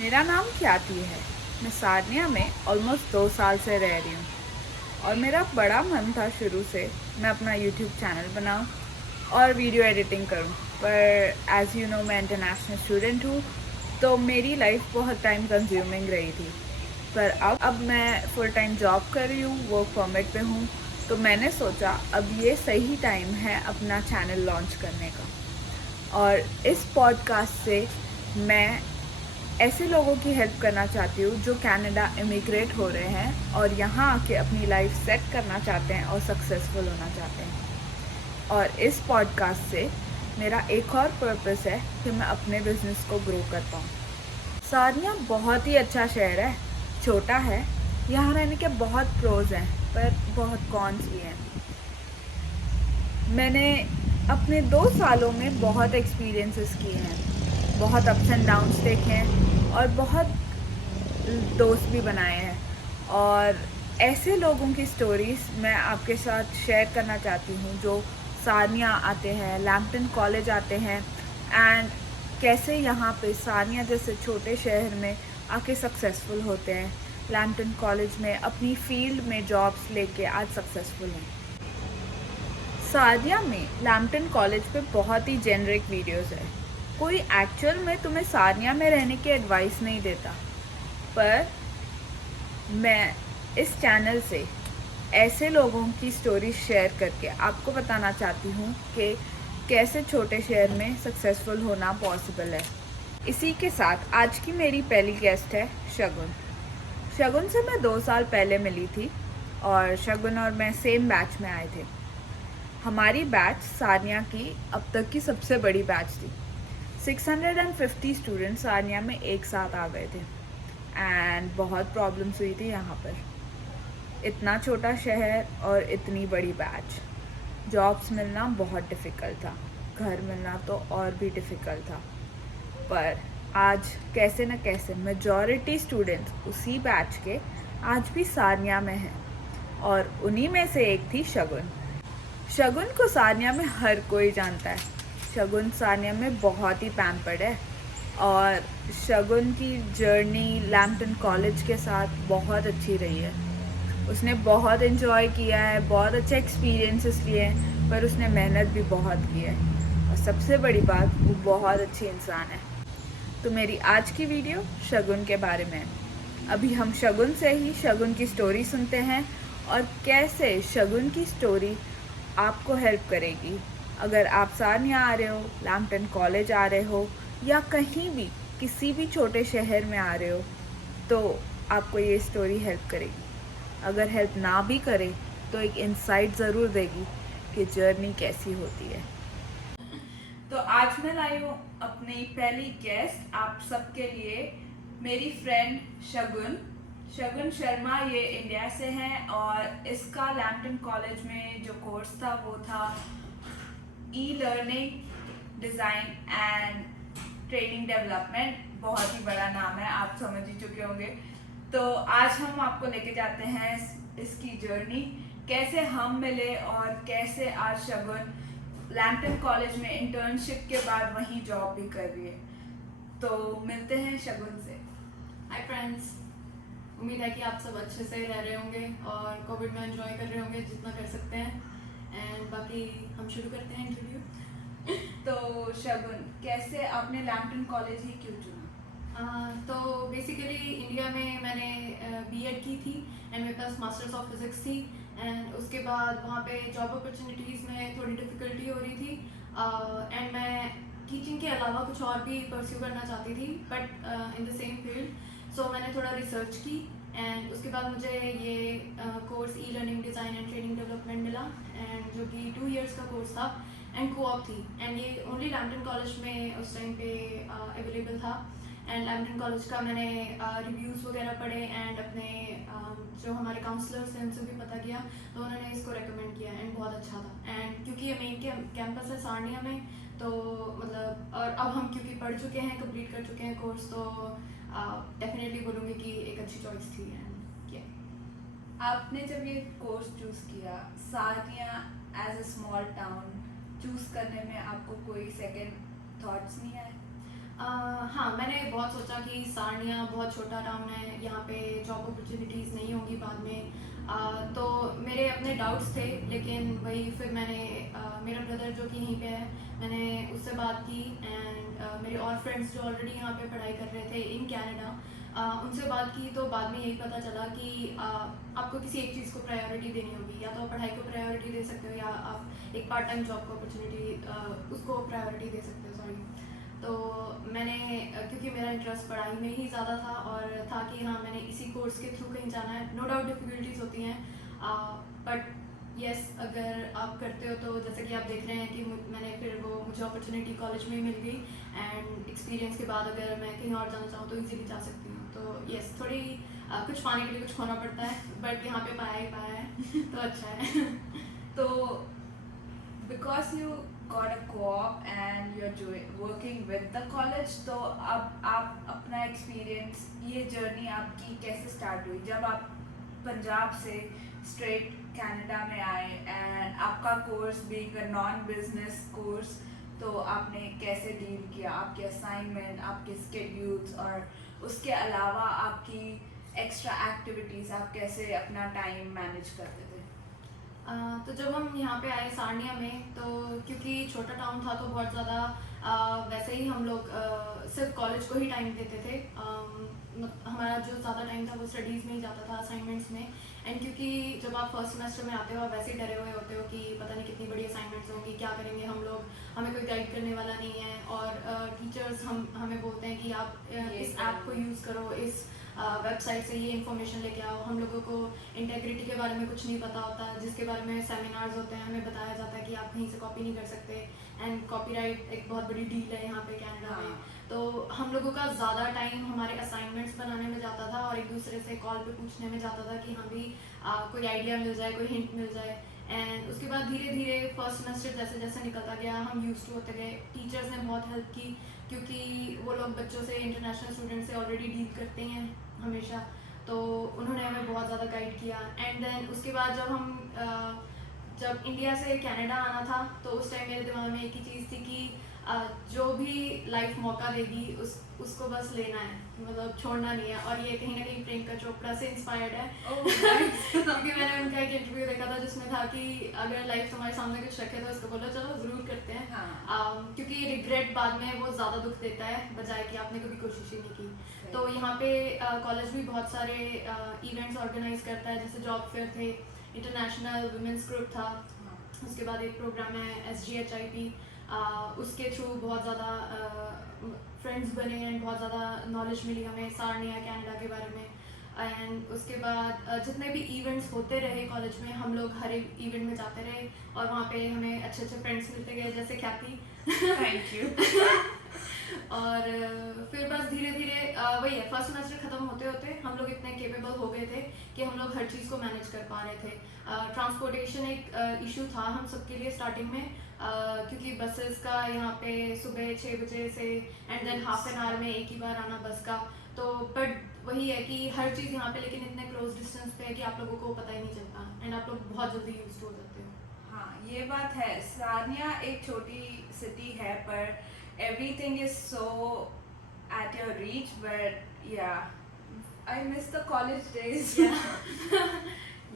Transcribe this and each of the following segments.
मेरा नाम ख्याति है। मैं सारनिया में ऑलमोस्ट 2 साल से रह रही हूँ और मेरा बड़ा मन था शुरू से मैं अपना यूट्यूब चैनल बनाऊँ और वीडियो एडिटिंग करूँ, पर एज़ यू नो मैं इंटरनेशनल स्टूडेंट हूँ तो मेरी लाइफ बहुत टाइम कंज्यूमिंग रही थी। पर अब मैं फुल टाइम जॉब कर रही हूँ, वर्क परमिट पे हूँ, तो मैंने सोचा अब ये सही टाइम है अपना चैनल लॉन्च करने का। और इस पॉडकास्ट से मैं ऐसे लोगों की हेल्प करना चाहती हूँ जो कनाडा इमिग्रेट हो रहे हैं और यहाँ आके अपनी लाइफ सेट करना चाहते हैं और सक्सेसफुल होना चाहते हैं। और इस पॉडकास्ट से मेरा एक और पर्पस है कि मैं अपने बिजनेस को ग्रो कर पाऊँ। सारनिया बहुत ही अच्छा शहर है, छोटा है, यहाँ रहने के बहुत प्रोज हैं पर बहुत कॉन्स भी हैं। मैंने अपने 2 सालों में बहुत एक्सपीरियंसेस किए हैं, बहुत अप्स एंड डाउन्स देखे हैं और बहुत दोस्त भी बनाए हैं। और ऐसे लोगों की स्टोरीज़ मैं आपके साथ शेयर करना चाहती हूँ जो सारनिया आते हैं, लैम्पटन कॉलेज आते हैं एंड कैसे यहाँ पे सारनिया जैसे छोटे शहर में आके सक्सेसफुल होते हैं, लैम्पटन कॉलेज में अपनी फील्ड में जॉब्स लेके आज सक्सेसफुल हैं। सारनिया में लैम्पटन कॉलेज पे बहुत ही जेनरिक वीडियोस है। कोई एक्चुअल में तुम्हें सारनिया में रहने की एडवाइस नहीं देता, पर मैं इस चैनल से ऐसे लोगों की स्टोरी शेयर करके आपको बताना चाहती हूँ कि कैसे छोटे शहर में सक्सेसफुल होना पॉसिबल है। इसी के साथ आज की मेरी पहली गेस्ट है शगुन। शगुन से मैं 2 साल पहले मिली थी और शगुन और मैं सेम बैच में आए थे। हमारी बैच सारनिया की अब तक की सबसे बड़ी बैच थी। 650 स्टूडेंट्स सारनिया में एक साथ आ गए थे एंड बहुत प्रॉब्लम्स हुई थी यहाँ पर। इतना छोटा शहर और इतनी बड़ी बैच, जॉब्स मिलना बहुत डिफ़िकल्ट था, घर मिलना तो और भी डिफ़िकल्ट था। पर आज कैसे न कैसे मेजॉरिटी स्टूडेंट्स उसी बैच के आज भी सारनिया में हैं और उन्हीं में से एक थी शगुन। शगुन को सारनिया में हर कोई जानता है। शगुन सारनिया में बहुत ही पैम्पर्ड है और शगुन की जर्नी लैम्पटन कॉलेज के साथ बहुत अच्छी रही है। उसने बहुत इन्जॉय किया है, बहुत अच्छे एक्सपीरियंसेस लिए हैं, पर उसने मेहनत भी बहुत की है और सबसे बड़ी बात वो बहुत अच्छी इंसान है। तो मेरी आज की वीडियो शगुन के बारे में है। अभी हम शगुन से ही शगुन की स्टोरी सुनते हैं और कैसे शगुन की स्टोरी आपको हेल्प करेगी। अगर आप सारनिया आ रहे हो, लैम्पटन कॉलेज आ रहे हो या कहीं भी किसी भी छोटे शहर में आ रहे हो, तो आपको ये स्टोरी हेल्प करेगी। अगर हेल्प ना भी करे तो एक इंसाइट ज़रूर देगी कि जर्नी कैसी होती है। तो आज मैं लाई हूँ अपनी पहली गेस्ट आप सबके लिए, मेरी फ्रेंड शगुन। शगुन शर्मा ये इंडिया से हैं और इसका लैम्पटन कॉलेज में जो कोर्स था वो था ई learning design and training development. बहुत ही बड़ा नाम है, आप समझ ही चुके होंगे। तो आज हम आपको लेके जाते हैं इसकी जर्नी, कैसे हम मिले और कैसे आज शगुन लैम्पटन कॉलेज में इंटर्नशिप के बाद वहीं जॉब भी कर रही है। तो मिलते हैं शगुन से। हाय फ्रेंड्स, उम्मीद है कि आप सब अच्छे से रह रहे होंगे और कोविड में एंजॉय कर रहे होंगे जितना कर सकते हैं। एंड बाकी हम शुरू करते हैं इंटरव्यू। तो शगुन, कैसे आपने लैम्पटन कॉलेज ही क्यों चुना? तो बेसिकली इंडिया में मैंने बीएड की थी एंड मेरे पास मास्टर्स ऑफ फिजिक्स थी। एंड उसके बाद वहाँ पे जॉब अपॉर्चुनिटीज़ में थोड़ी डिफ़िकल्टी हो रही थी एंड मैं टीचिंग के अलावा कुछ और भी परस्यू करना चाहती थी but in the same field. So मैंने थोड़ा रिसर्च की एंड उसके बाद मुझे ये course e learning design and training development मिला एंड जो कि 2 years का कोर्स था एंड कोऑप थी एंड ये ओनली लैम्पटन कॉलेज में उस टाइम पे अवेलेबल था। एंड लैम्पटन कॉलेज का मैंने रिव्यूज़ वगैरह पढ़े एंड अपने जो हमारे काउंसलर्स हैं उनसे भी पता किया, तो उन्होंने इसको रेकमेंड किया एंड बहुत अच्छा था। एंड क्योंकि ये मेन कैंपस है सारनिया में, तो मतलब और अब हम क्योंकि पढ़ चुके हैं, कंप्लीट कर चुके हैं कोर्स, तो डेफिनेटली बोलूँगी कि एक अच्छी चॉइस थी। एंड आपने जब ये कोर्स चूज़ किया, Sarnia as a small town choose करने में आपको कोई सेकंड थॉट्स नहीं आए? हाँ, मैंने बहुत सोचा कि सारनिया बहुत छोटा टाउन है, यहाँ पे जॉब अपॉर्चुनिटीज़ नहीं होंगी बाद में। तो मेरे अपने डाउट्स थे, लेकिन वही फिर मैंने मेरा ब्रदर जो कि यहीं पे है, मैंने उससे बात की एंड मेरे और फ्रेंड्स जो ऑलरेडी यहाँ पे पढ़ाई कर रहे थे इन कनाडा, उनसे बात की तो बाद में यही पता चला कि आपको किसी एक चीज़ को प्रायोरिटी देनी होगी। या तो आप पढ़ाई को प्रायोरिटी दे सकते हो, या आप एक पार्ट टाइम जॉब को अपॉर्चुनिटी उसको प्रायोरिटी दे सकते हो, सॉरी। तो मैंने क्योंकि मेरा इंटरेस्ट पढ़ाई में ही ज़्यादा था और था कि हाँ मैंने इसी कोर्स के थ्रू कहीं जाना है। नो डाउट डिफ़िकल्टीज होती हैं, बट यस अगर आप करते हो तो जैसे कि आप देख रहे हैं कि मैंने फिर वो मुझे अपॉर्चुनिटी कॉलेज में ही मिल गई एंड एक्सपीरियंस के बाद अगर मैं कहीं और जाना चाहूँ तो इजीली जा सकती हूँ। तो यस थोड़ी कुछ पाने के लिए कुछ खोना पड़ता है, बट यहाँ पे पाया ही पाया है तो अच्छा है। तो because you got a co-op and you're working with the college, तो अब आप अपना एक्सपीरियंस, ये जर्नी आपकी कैसे स्टार्ट हुई जब आप पंजाब से स्ट्रेट कनाडा में आए एंड आपका course being a non business course, तो आपने कैसे डील किया आपके असाइनमेंट, आपके स्केड्यूल्स और उसके अलावा आपकी एक्स्ट्रा एक्टिविटीज़, आप कैसे अपना टाइम मैनेज करते थे? तो जब हम यहाँ पे आए सारनिया में, तो क्योंकि छोटा टाउन था तो बहुत ज़्यादा वैसे ही हम लोग सिर्फ कॉलेज को ही टाइम देते थे। हमारा जो ज़्यादा टाइम था वो स्टडीज़ में ही जाता था, असाइनमेंट्स में। एंड क्योंकि जब आप फर्स्ट सेमेस्टर में आते हो आप वैसे ही डरे हुए होते हो कि पता नहीं कितनी बड़ी असाइनमेंट्स होंगी, क्या करेंगे हम लोग, हमें कोई गाइड करने वाला नहीं है। और टीचर्स हमें बोलते हैं कि आप इस ऐप को यूज़ करो, इस वेबसाइट से ये इन्फॉर्मेशन लेके आओ। हम लोगों को इंटेग्रिटी के बारे में कुछ नहीं पता होता, जिसके बारे में सेमिनार्स होते हैं हमें बताया जाता है कि आप कहीं से कॉपी नहीं कर सकते। एंड कॉपीराइट एक बहुत बड़ी डील है यहाँ पे कनाडा में। तो हम लोगों का ज़्यादा टाइम हमारे असाइनमेंट्स बनाने में जाता था और एक दूसरे से कॉल पे पूछने में जाता था कि हमें भी कोई आइडिया मिल जाए, कोई हिंट मिल जाए। एंड उसके बाद धीरे धीरे फर्स्ट सेमेस्टर जैसे जैसे निकलता गया हम यूज टू होते गए। टीचर्स ने बहुत हेल्प की क्योंकि वो लोग बच्चों से, इंटरनेशनल स्टूडेंट से ऑलरेडी डील करते हैं हमेशा, तो उन्होंने हमें बहुत ज़्यादा गाइड किया। एंड देन उसके बाद जब इंडिया से कनाडा आना था तो उस टाइम मेरे दिमाग में एक ही चीज़ थी कि जो भी लाइफ मौका देगी उसको बस लेना है, मतलब छोड़ना नहीं है। और ये कहीं ना कहीं प्रियंका चोपड़ा से इंस्पायर्ड है। क्योंकि मैंने उनका एक इंटरव्यू देखा था जिसमें था कि अगर लाइफ तुम्हारे सामने कुछ रखे तो उसको बोलो चलो ज़रूर करते हैं। क्योंकि रिग्रेट बाद में वो ज़्यादा दुख देता है बजाय कि आपने कभी कोशिश ही नहीं की। तो यहाँ पे कॉलेज भी बहुत सारे इवेंट्स ऑर्गेनाइज करता है, जैसे जॉब फेयर थे, इंटरनेशनल वुमेंस ग्रुप था, उसके बाद एक प्रोग्राम है SGHIP, उसके थ्रू बहुत ज़्यादा फ्रेंड्स बने एंड बहुत ज़्यादा नॉलेज मिली हमें सारनिया कनाडा के बारे में। एंड उसके बाद जितने भी इवेंट्स होते रहे कॉलेज में हम लोग हर एक इवेंट में जाते रहे और वहाँ पे हमें अच्छे अच्छे फ्रेंड्स मिलते गए, जैसे ख्याति। Thank you. और फिर बस धीरे धीरे वही है, फर्स्ट सेमेस्टर ख़त्म होते होते हम लोग इतने केपेबल हो गए थे कि हम लोग हर चीज़ को मैनेज कर पा रहे थे। ट्रांसपोर्टेशन एक इशू था हम सबके लिए स्टार्टिंग में, क्योंकि बसेस का यहाँ पे सुबह 6 बजे से and than half an hour में एक ही बार आना बस का। तो बट वही है कि हर चीज़ यहाँ पे लेकिन इतने क्लोज डिस्टेंस पे है कि आप लोगों को पता ही नहीं चलता एंड आप लोग बहुत जल्दी यूज हो जाते हो। हाँ ये बात है, सारनिया एक छोटी सिटी है पर everything is so at your reach, but yeah I miss the college days.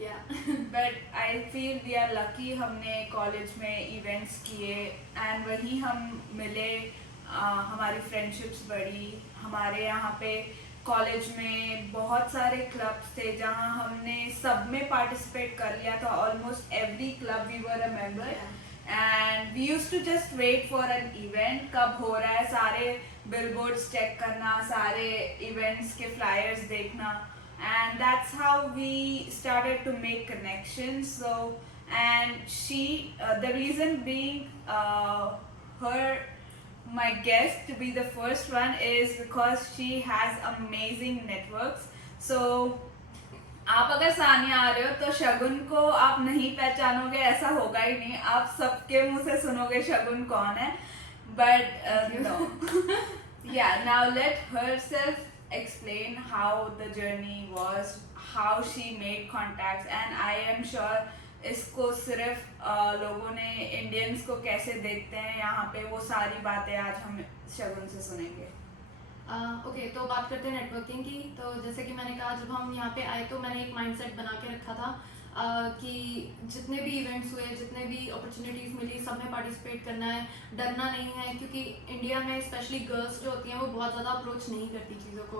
Yeah. But I feel we are lucky हमने कॉलेज में इवेंट्स किए एंड वहीं हम मिले, हमारी फ्रेंडशिप्स बढ़ी। हमारे यहाँ पे कॉलेज में बहुत सारे क्लब्स थे जहाँ हमने सब में पार्टिसिपेट कर लिया था, almost every club we were a member and we used to just wait for an event, कब हो रहा है, सारे बिलबोर्ड्स चेक करना, सारे इवेंट्स के फ्लायर्स देखना, and that's how we started to make connections. So and she the reason being my guest to be the first one is because she has amazing networks. So आप अगर सानिया आ रहे हो तो शगुन को आप नहीं पहचानोगे, ऐसा होगा ही नहीं, आप सबके मुंह से सुनोगे शगुन कौन है, but no. Yeah, now let herself explain how the journey was, how she made contacts, and I am sure इसको सिर्फ लोगों ने इंडियंस को कैसे देखते हैं यहाँ पे, वो सारी बातें आज हम शगुन से सुनेंगे। ओके, तो बात करते हैं नेटवर्किंग की। तो जैसे कि मैंने कहा, जब हम यहाँ पे आए तो मैंने एक माइंडसेट बना के रखा था कि जितने भी इवेंट्स हुए, जितने भी अपॉर्चुनिटीज़ मिली, सब में पार्टिसिपेट करना है, डरना नहीं है। क्योंकि इंडिया में स्पेशली गर्ल्स जो होती हैं वो बहुत ज़्यादा अप्रोच नहीं करती चीज़ों को।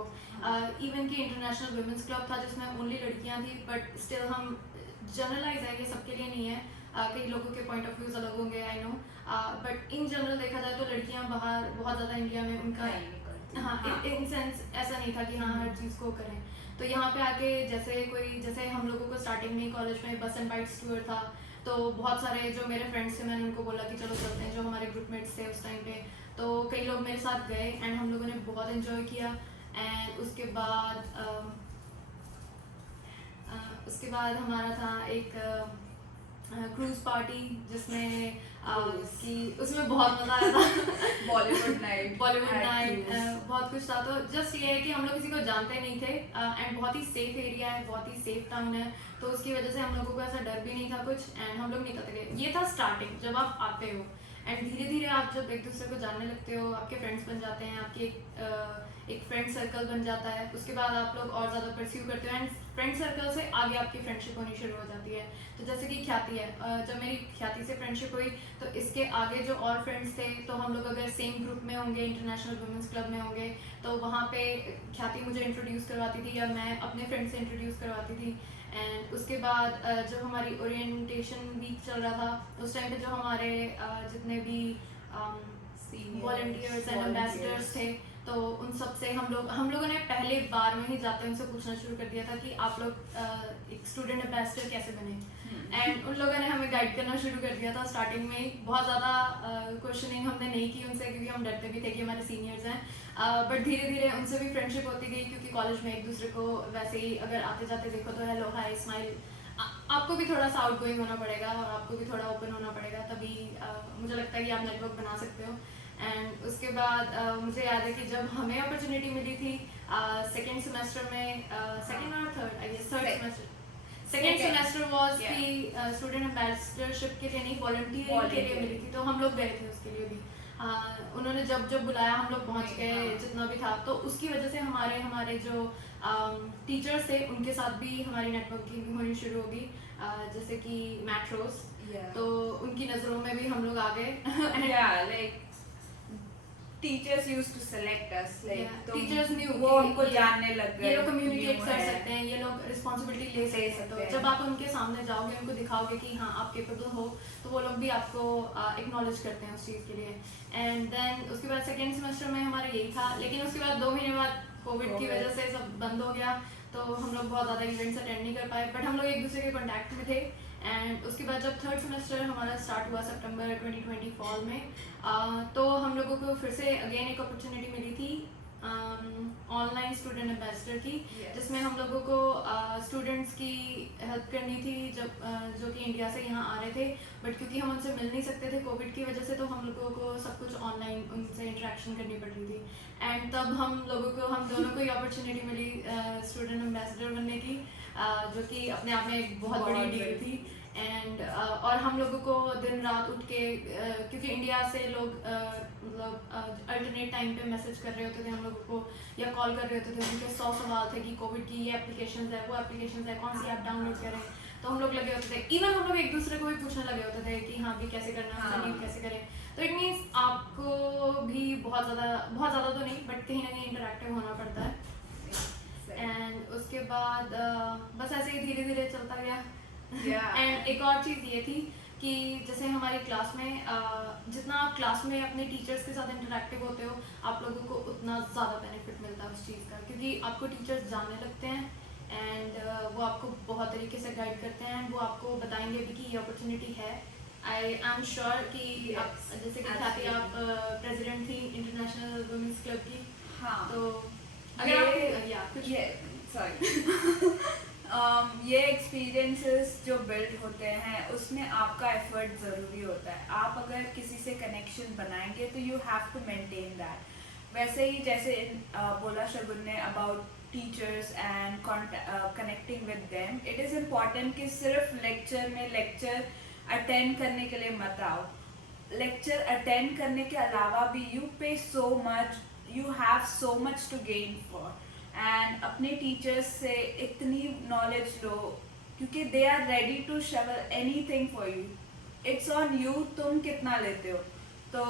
इवन कि इंटरनेशनल वुमेंस क्लब था जिसमें ओनली लड़कियाँ थी, बट स्टिल हम जनरलाइज है, ये सबके लिए नहीं है। कई लोगों के पॉइंट ऑफ व्यूज़ अलग होंगे, I know, but in general देखा जाए तो लड़कियां बाहर बहुत ज़्यादा इंडिया में उनका हाँ, इन सेंस ऐसा नहीं था कि हाँ हर चीज़ को करें। तो यहाँ पे आके जैसे हम लोगों को स्टार्टिंग में कॉलेज में बस एंड बाइट्स टूर था, तो बहुत सारे जो मेरे फ्रेंड्स थे मैंने उनको बोला कि चलो चलते हैं, जो हमारे ग्रुपमेट्स थे उस टाइम पे। तो कई लोग मेरे साथ गए एंड हम लोगों ने बहुत इन्जॉय किया। एंड उसके बाद हमारा था एक क्रूज पार्टी, जिसमें कि उसमें बहुत मज़ा आया था। बॉलीवुड नाइट बहुत कुछ था। तो जस्ट ये है कि हम लोग किसी को जानते नहीं थे एंड बहुत ही सेफ एरिया है, बहुत ही सेफ टाउन है, तो उसकी वजह से हम लोगों को ऐसा डर भी नहीं था कुछ। एंड हम लोग नहीं करते थे, ये था स्टार्टिंग जब आप आते हो। एंड धीरे धीरे आप जब एक दूसरे को जानने लगते हो, आपके फ्रेंड्स बन जाते हैं, आपकी एक फ्रेंड सर्कल बन जाता है। उसके बाद आप लोग और ज़्यादा परस्यू करते हो एंड फ्रेंड सर्कल से आगे आपकी फ्रेंडशिप होनी शुरू हो जाती है। तो जैसे कि ख्याति है, जब मेरी ख्याति से फ्रेंडशिप हुई तो इसके आगे जो और फ्रेंड्स थे, तो हम लोग अगर सेम ग्रुप में होंगे, इंटरनेशनल वुमेंस क्लब में होंगे, तो वहाँ पे ख्याति मुझे इंट्रोड्यूस करवाती थी या मैं अपने फ्रेंड से इंट्रोड्यूस करवाती थी। एंड उसके बाद जब हमारी ओरिएंटेशन वीक चल रहा था, उस टाइम पे जो हमारे जितने भी वॉलंटियर्स एंड एम्बेसडर्स थे, तो उन सब से हम लोगों ने पहले बार में ही जाते उनसे पूछना शुरू कर दिया था कि आप लोग एक स्टूडेंट एम्बेसडर कैसे बने। एंड उन लोगों ने हमें गाइड करना शुरू कर दिया था स्टार्टिंग में ही। बहुत ज़्यादा क्वेश्चनिंग हमने नहीं की उनसे, क्योंकि हम डरते भी थे कि हमारे सीनियर्स हैं। बट धीरे धीरे उनसे भी फ्रेंडशिप होती गई, क्योंकि कॉलेज में एक दूसरे को वैसे ही अगर आते जाते देखो तो हेलो हाय स्माइल, आपको भी थोड़ा सा आउट गोइंग होना पड़ेगा और आपको भी थोड़ा ओपन होना पड़ेगा, तभी मुझे लगता है कि आप नेटवर्क बना सकते हो। एंड उसके बाद मुझे याद है कि जब हमें अपॉर्चुनिटी मिली थी सेकेंड सेमेस्टर में, सेकेंड और third, I guess third semester, second semester was कि स्टूडेंट एम्बेसडरशिप के लिए नहीं, वॉलंटियरिंग के लिए मिली थी, तो हम लोग गए थे उसके लिए भी। उन्होंने जब जब बुलाया हम लोग पहुंच गए जितना भी था। तो उसकी वजह से हमारे जो टीचर्स थे उनके साथ भी हमारी नेटवर्किंग होनी शुरू होगी, जैसे कि मैट्रोस, तो उनकी नज़रों में भी हम लोग आ गए। like teachers used to select us, like teachers new वो उनको जानने लग गए, ये लोग कम्युनिकेट कर सकते हैं, ये लोग रिस्पॉन्सिबिलिटी ले सकते हैं। तो जब आप उनके सामने जाओगे, उनको दिखाओगे कि हाँ आप केपेबल हो, तो वो लोग भी आपको एक्नॉलेज करते हैं उस चीज़ के लिए। एंड देन उसके बाद सेकेंड सेमेस्टर में हमारा यही था, लेकिन उसके बाद 2 महीने बाद कोविड की वजह से सब बंद हो गया, तो हम लोग बहुत ज़्यादा इवेंट्स अटेंड नहीं कर पाए, बट हम लोग एक दूसरे के कॉन्टैक्ट में थे। एंड उसके बाद जब थर्ड सेमेस्टर हमारा स्टार्ट हुआ सितंबर 2020 फॉल में, तो हम लोगों को फिर से अगेन एक अपॉर्चुनिटी मिली थी ऑनलाइन स्टूडेंट एम्बेसडर की, जिसमें हम लोगों को स्टूडेंट्स की हेल्प करनी थी जब जो कि इंडिया से यहाँ आ रहे थे, बट क्योंकि हम उनसे मिल नहीं सकते थे कोविड की वजह से, तो हम लोगों को सब कुछ ऑनलाइन उनसे इंटरेक्शन करनी पड़ रही थी। एंड तब हम दोनों को ही अपॉर्चुनिटी मिली स्टूडेंट एम्बेसडर बनने की, जो कि अपने आप में एक बहुत बड़ी डील थी। एंड और हम लोगों को दिन रात उठ के क्योंकि इंडिया से लोग मतलब अल्टरनेट टाइम पे मैसेज कर रहे होते थे हम लोगों को या कॉल कर रहे होते थे, उनके 100 सवाल थे कि कोविड की ये एप्लीकेशन है, वो एप्लीकेशन है, कौन सी ऐप डाउनलोड करें। तो हम लोग लगे होते थे, इवन हम लोग एक दूसरे को भी पूछने लगे होते थे कि हाँ भी कैसे करना है, हाँ। कैसे करें। तो इट मीन्स आपको भी बहुत ज़्यादा तो नहीं, बट कहीं ना कहीं इंटरेक्टिव होना पड़ता है। एंड उसके बाद बस ऐसे ही धीरे धीरे चलता गया। एंड एक और चीज़ ये थी कि जैसे हमारी क्लास में जितना आप क्लास में अपने टीचर्स के साथ इंटरेक्टिव होते हो, आप लोगों को उतना ज़्यादा बेनिफिट मिलता है उस चीज़ का, क्योंकि आपको टीचर्स जानने लगते हैं एंड वो आपको बहुत तरीके से गाइड करते हैं, वो आपको बताएंगे भी कि ये अपॉर्चुनिटी है। आई एम श्योर कि आप जैसे कि ख्याति आप प्रेसिडेंट थी इंटरनेशनल वुमेन्स क्लब की, हाँ, तो अगर आप कुछ ये एक्सपीरियंसेस जो बिल्ड होते हैं उसमें आपका एफर्ट ज़रूरी होता है। आप अगर किसी से कनेक्शन बनाएंगे तो you have to maintain that. वैसे ही जैसे बोला शगुन ने about teachers and connecting with them, it is important कि सिर्फ लेक्चर अटेंड करने के लिए मत आओ। लेक्चर अटेंड करने के अलावा भी you pay so much you have so much to gain for, and अपने टीचर्स से इतनी नॉलेज लो क्योंकि they are ready to shower anything for you, it's on you तुम कितना लेते हो। तो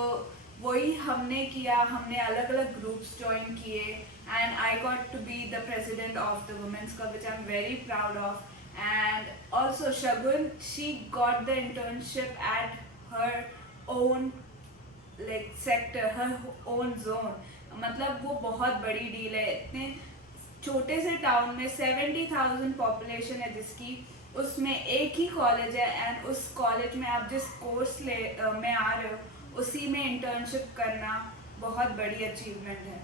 वही हमने किया, हमने अलग अलग ग्रुप्स ज्वाइन किए and I got to be the president of the women's club which I am very proud of. And also Shagun, she got the internship at her own like sector, her own zone। मतलब वो बहुत बड़ी deal है, इतने छोटे से town में 70,000 population है जिसकी, उसमें एक ही कॉलेज है एंड उस कॉलेज में आप जिस कोर्स में आ रहे हो उसी में इंटर्नशिप करना बहुत बड़ी अचीवमेंट है।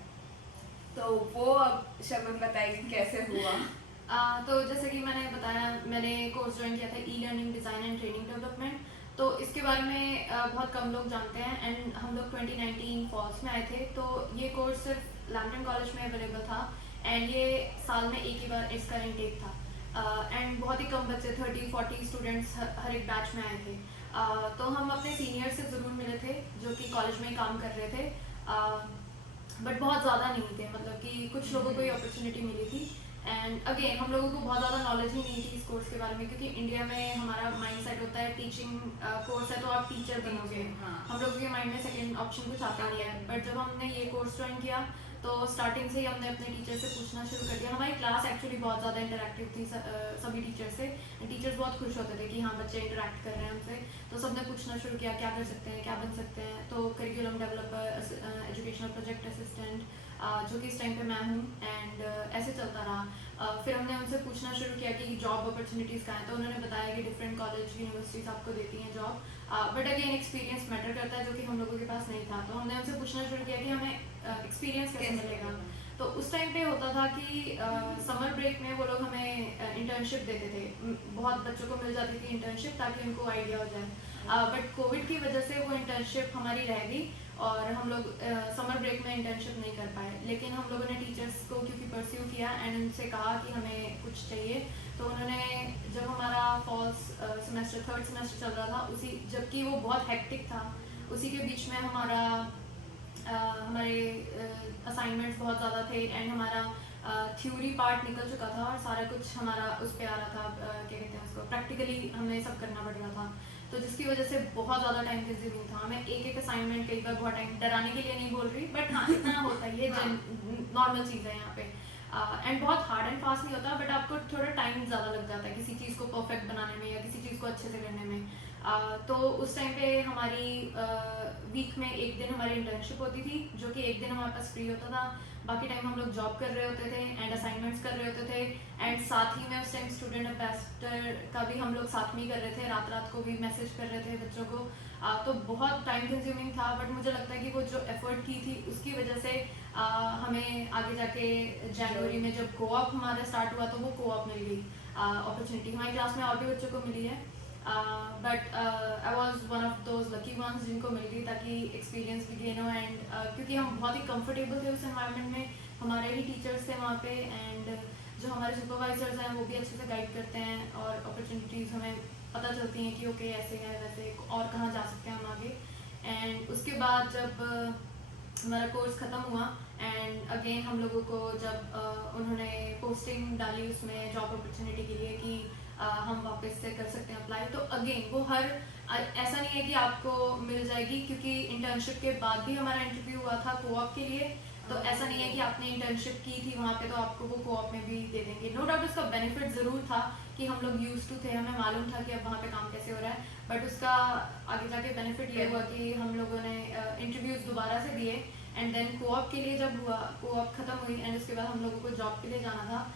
तो वो अब शगुन बताइए कैसे हुआ। तो जैसे कि मैंने बताया, मैंने कोर्स ज्वाइन किया था ई learning design and training development. तो इसके बारे में बहुत कम लोग जानते हैं एंड हम लोग 2019 फॉल्स में आए थे। तो ये कोर्स सिर्फ लैम्पटन कॉलेज में अवेलेबल था एंड ये साल में एक ही बार इसका इनटेक था एंड बहुत ही कम बच्चे 30-40 स्टूडेंट्स हर एक बैच में आए थे। तो हम अपने सीनियर से ज़रूर मिले थे जो कि कॉलेज में ही काम कर रहे थे, बट बहुत ज़्यादा नहीं थे, मतलब कि कुछ लोगों को ये अपॉर्चुनिटी मिली थी। एंड अगेन हम लोगों को बहुत ज़्यादा नॉलेज ही नहीं थी इस कोर्स के बारे में, क्योंकि इंडिया में हमारा माइंड सेट होता है टीचिंग कोर्स है तो आप टीचर बनोगे। हाँ। हम लोगों के माइंड में सेकेंड ऑप्शन कुछ आता नहीं है। बट जब हमने ये कोर्स ज्वाइन किया तो स्टार्टिंग से ही हमने अपने टीचर से पूछना शुरू कर दिया। हमारी क्लास एक्चुअली बहुत ज़्यादा इंटरेक्टिव थी सभी टीचर से। टीचर्स बहुत खुश होते थे कि हाँ बच्चे इंटरेक्ट कर रहे हैं हमसे। तो सबने पूछना शुरू किया क्या कर सकते हैं, क्या बन सकते हैं। तो curriculum developer, educational project assistant, जो कि इस टाइम पे मैं हूँ, एंड ऐसे चलता रहा। फिर हमने उनसे पूछना शुरू किया कि जॉब अपॉर्चुनिटीज़ कहाँ हैं। तो उन्होंने बताया कि डिफरेंट कॉलेज यूनिवर्सिटीज़ आपको देती हैं job, but again experience matter करता है, जो कि हम लोगों के पास नहीं था। तो हमने उनसे पूछना शुरू किया कि हमें एक्सपीरियंस कैसे मिलेगा। तो उस टाइम पे होता था कि समर ब्रेक में वो लोग हमें इंटर्नशिप देते थे। बहुत बच्चों को मिल जाती थी इंटर्नशिप ताकि उनको आइडिया हो जाए। बट कोविड की वजह से वो इंटर्नशिप हमारी रह गई और हम लोग समर ब्रेक में इंटर्नशिप नहीं कर पाए। लेकिन हम लोगों ने टीचर्स को क्योंकि परस्यू किया एंड उनसे कहा कि हमें कुछ चाहिए, तो उन्होंने जब हमारा फॉल्स सेमेस्टर, थर्ड सेमेस्टर चल रहा था, उसी जबकि वो बहुत हेक्टिक था, उसी के बीच में हमारे असाइनमेंट्स बहुत ज़्यादा थे एंड हमारा थ्योरी पार्ट निकल चुका था और सारा कुछ हमारा उस पर आ रहा था, क्या कहते हैं उसको, प्रैक्टिकली हमें सब करना पड़ रहा था। तो जिसकी वजह से बहुत ज़्यादा टाइम कंज्यूमिंग था। हमें एक एक असाइनमेंट कई बार बहुत टाइम, डराने के लिए नहीं बोल रही, बट हाँ इतना होता है, ये नॉर्मल चीज़ है यहाँ पे। एंड बहुत हार्ड एंड फास्ट नहीं होता, बट आपको थोड़ा टाइम ज़्यादा लग जाता है किसी चीज़ को परफेक्ट बनाने में या किसी चीज़ को अच्छे से करने में। तो उस टाइम पे हमारी वीक में एक दिन हमारी इंटर्नशिप होती थी, जो कि एक दिन हमारे पास फ्री होता था। बाकी टाइम हम लोग जॉब कर रहे होते थे एंड असाइनमेंट्स कर रहे होते थे एंड साथ ही में उस टाइम स्टूडेंट एम्बेसडर का भी हम लोग साथ में ही कर रहे थे, रात रात को भी मैसेज कर रहे थे बच्चों को। तो बहुत टाइम कंज्यूमिंग था, बट मुझे लगता है कि वो जो एफर्ट की थी उसकी वजह से हमें आगे जाके जनवरी में जब कोऑप हमारा स्टार्ट हुआ तो वो कोऑप मिल गई अपॉर्चुनिटी। हमारी क्लास में और भी बच्चों को मिली है, but I was one of those lucky ones जिनको मिल गई, ताकि एक्सपीरियंस भी गेन हो एंड क्योंकि हम बहुत ही कंफर्टेबल थे उस एनवायरनमेंट में, हमारे ही टीचर्स थे वहाँ पे एंड जो हमारे सुपरवाइजर्स हैं वो भी अच्छे से गाइड करते हैं और अपॉर्चुनिटीज़ हमें पता चलती हैं कि ओके ऐसे है वैसे और कहाँ जा सकते हैं हम आगे। एंड उसके बाद जब हमारा कोर्स ख़त्म हुआ एंड अगेन हम लोगों को जब उन्होंने पोस्टिंग डाली उसमें जॉब अपॉर्चुनिटी के लिए कि हम वापस से कर सकते हैं अप्लाई, तो अगेन वो ऐसा नहीं है कि आपको मिल जाएगी, क्योंकि इंटर्नशिप के बाद भी हमारा इंटरव्यू हुआ था कोऑप के लिए। तो ऐसा नहीं है कि आपने इंटर्नशिप की थी वहाँ पे तो आपको वो कोऑप में भी दे देंगे। नो डाउट उसका बेनिफिट ज़रूर था कि हम लोग यूज टू थे, हमें मालूम था कि अब वहाँ पे काम कैसे हो रहा है, बट उसका आगे जाके बेनिफिट ये हुआ कि हम लोगों ने इंटरव्यूज़ दोबारा से दिए एंड देन कोऑप के लिए जब हुआ, कोऑप ख़त्म हुई एंड उसके बाद हम लोगों को जॉब के लिए जाना था।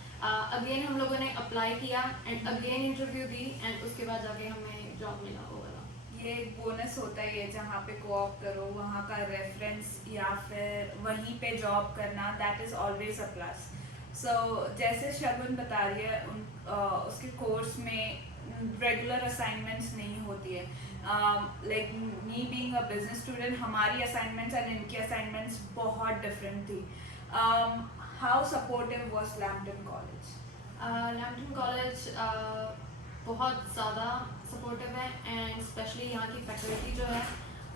अगेन हम लोगों ने अप्लाई किया and again interview the and उसके बाद जाके हमें जॉब मिला। वो वाला ये एक बोनस होता ही है, जहाँ पे कोऑप करो वहाँ का रेफरेंस या फिर वहीं पे जॉब करना, that is always a plus. So जैसे शगुन बता रही है उसके कोर्स में रेगुलर असाइनमेंट्स नहीं होती है। Like me being a business student, हमारी असाइनमेंट्स एंड इनकी असाइनमेंट्स बहुत डिफरेंट थी। How supportive was Lampton college? Lampton college बहुत ज़्यादा सपोर्टिव है एंड स्पेशली यहाँ की फैकल्टी जो है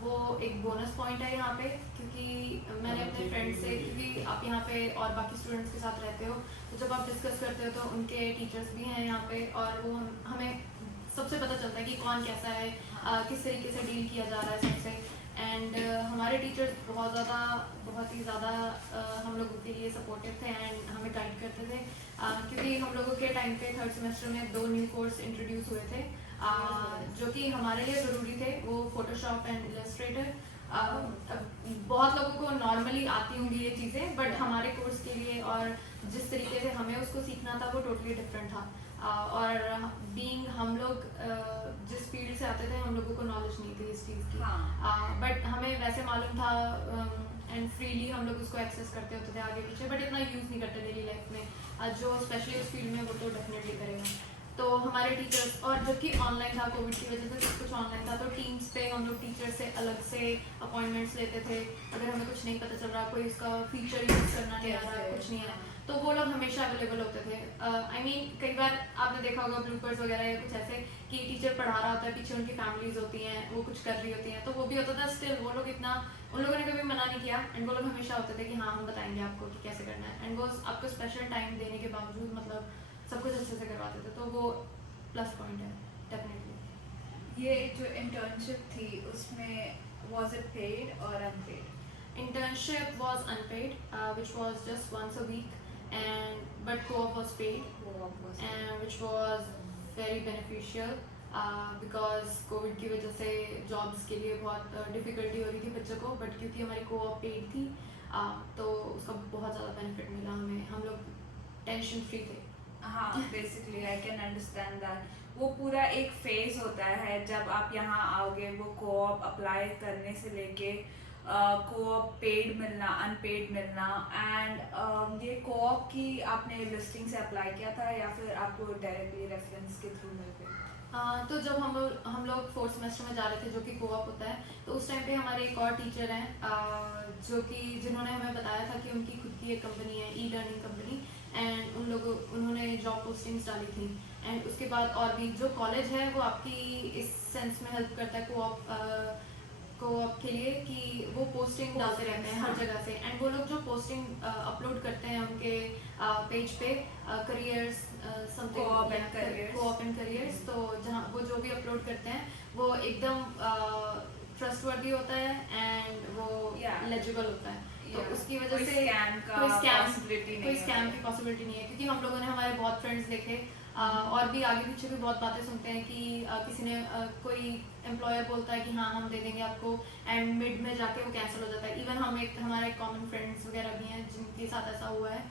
वो एक बोनस पॉइंट है यहाँ पे, क्योंकि मैंने अपने फ्रेंड से, क्योंकि आप यहाँ पे और बाकी स्टूडेंट्स के साथ रहते हो, तो जब आप डिस्कस करते हो तो उनके टीचर्स भी हैं यहाँ पे, और वो हमें सबसे पता चलता है कि कौन कैसा है, किस तरीके से डील किया जा रहा है सबसे। एंड हमारे टीचर्स बहुत ही ज़्यादा हम लोगों के लिए सपोर्टिव थे एंड हमें गाइड करते थे, क्योंकि हम लोगों के टाइम पे थर्ड सेमेस्टर में 2 न्यू कोर्स इंट्रोड्यूस हुए थे, जो कि हमारे लिए ज़रूरी थे, वो फोटोशॉप एंड इलस्ट्रेटर। बहुत लोगों को नॉर्मली आती होंगी ये चीज़ें, बट हमारे कोर्स के लिए और जिस तरीके से हमें उसको सीखना था वो टोटली डिफरेंट था। और बीइंग हम लोग जिस फील्ड से आते थे, हम लोगों को नॉलेज नहीं थी इस चीज़ की, बट हमें वैसे मालूम था एंड फ्रीली हम लोग उसको एक्सेस करते होते थे आगे पीछे, बट इतना यूज़ नहीं करते डेली लाइफ में। जो स्पेशली उस फील्ड में वो तो डेफिनेटली करेगा। तो हमारे टीचर्स, और जबकि ऑनलाइन था, कोविड की वजह से सब कुछ ऑनलाइन था, तो टीम्स पे हम लोग टीचर से अलग से अपॉइंटमेंट्स लेते थे। अगर हमें कुछ नहीं पता चल रहा, कोई इसका फीचर यूज़ करना नहीं आ रहा, कुछ नहीं है, तो वो लोग हमेशा अवेलेबल होते थे। आई मीन कई बार आपने देखा होगा ब्लूपर्स वगैरह या कुछ ऐसे कि टीचर पढ़ा रहा होता है, पीछे उनकी फैमिलीज होती हैं, वो कुछ कर रही होती हैं, तो वो भी होता था। स्टिल वो लोग इतना, उन लोगों ने कभी मना नहीं किया, एंड वो लोग हमेशा होते थे कि हाँ हम बताएंगे आपको कि कैसे करना है, एंड वो आपको स्पेशल टाइम देने के बावजूद मतलब सब कुछ अच्छे से करवाते थे, तो वो प्लस पॉइंट है डेफिनेटली। ये जो इंटर्नशिप थी उसमें was it paid or unpaid? Internship was unpaid, which was just once a week, and but co-op was paid, and which was very beneficial, because Covid की वजह से जॉब्स के लिए बहुत डिफ़िकल्टी हो रही थी बच्चों को, बट क्योंकि हमारी को-ऑप पेड थी, तो उसका बहुत ज़्यादा बेनिफिट मिला हमें, हम लोग टेंशन फ्री थे। हाँ, basically I can understand that. वो पूरा एक फेज होता है जब आप यहाँ आओगे, वो कोऑप अप्लाई करने से लेके कोऑप पेड मिलना, अनपेड मिलना, एंड ये कोऑप की आपने लिस्टिंग से अप्लाई किया था या फिर आपको डायरेक्टली रेफरेंस के थ्रू मिल गई? तो जब हम लोग फोर्थ सेमेस्टर में जा रहे थे, जो कि कोऑप होता है, तो उस टाइम पे हमारे एक और टीचर हैं जो कि जिन्होंने हमें बताया था कि उनकी खुद की एक कंपनी है, ई लर्निंग कंपनी, एंड उन्होंने जॉब पोस्टिंग्स डाली थी। एंड उसके बाद और भी जो कॉलेज है वो आपकी इस सेंस में हेल्प करता है कोऑप के लिए, कि वो पोस्टिंग डालते रहते हैं हर जगह से, एंड वो लोग जो पोस्टिंग अपलोड करते हैं उनके पेज पे, careers something, co-op and careers, तो जहाँ वो जो भी अपलोड करते हैं वो एकदम ट्रस्टवर्दी होता है एंड वो लेजिबल होता है, तो उसकी वजह से कोई स्कैम की पॉसिबिलिटी नहीं है, क्योंकि हम लोगों ने हमारे बहुत फ्रेंड्स देखे, और भी आगे पीछे भी बहुत बातें सुनते हैं कि किसी ने कोई एम्प्लॉयर बोलता है कि हाँ हम दे देंगे आपको, एंड मिड में जाके वो कैंसिल हो जाता है। इवन हमारे कॉमन फ्रेंड्स वगैरह भी हैं जिनके साथ ऐसा हुआ है,